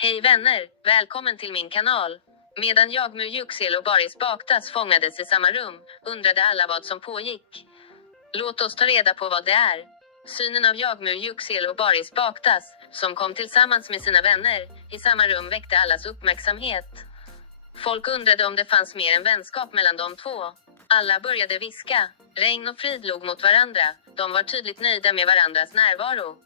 Hej vänner, välkommen till min kanal. Medan Yağmur Yüksel och bAktaş fångades i samma rum, undrade alla vad som pågick. Låt oss ta reda på vad det är. Synen av Yağmur Yüksel och bAktaş, som kom tillsammans med sina vänner, i samma rum väckte allas uppmärksamhet. Folk undrade om det fanns mer än vänskap mellan de två. Alla började viska. Regn och frid låg mot varandra. De var tydligt nöjda med varandras närvaro.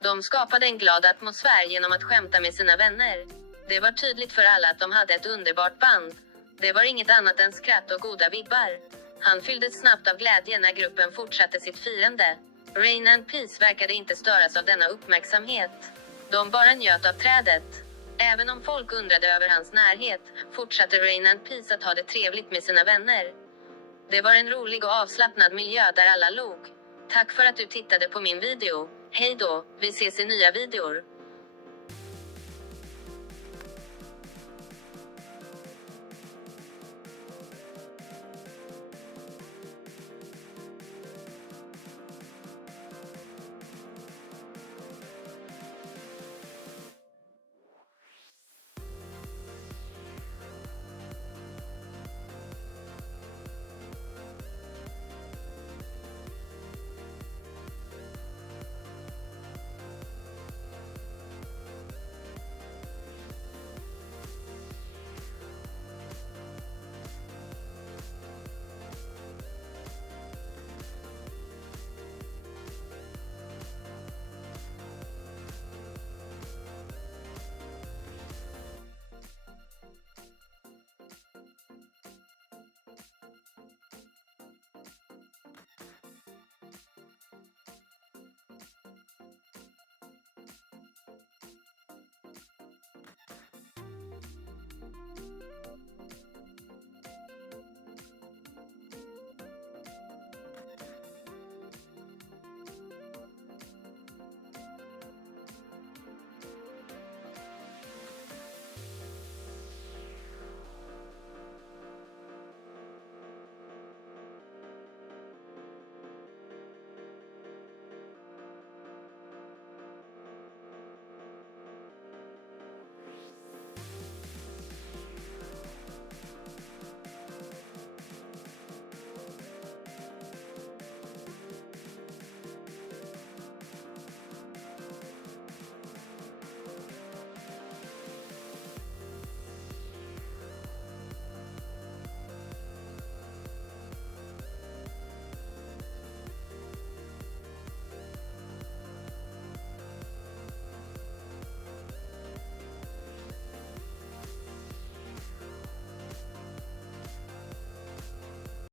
De skapade en glad atmosfär genom att skämta med sina vänner. Det var tydligt för alla att de hade ett underbart band. Det var inget annat än skratt och goda vibbar. Han fylldes snabbt av glädje när gruppen fortsatte sitt firande. Rain and Peace verkade inte störas av denna uppmärksamhet. De bara njöt av trädet. Även om folk undrade över hans närhet, fortsatte Rain and Peace att ha det trevligt med sina vänner. Det var en rolig och avslappnad miljö där alla log. Tack för att du tittade på min video. Hej då, vi ses i nya videor.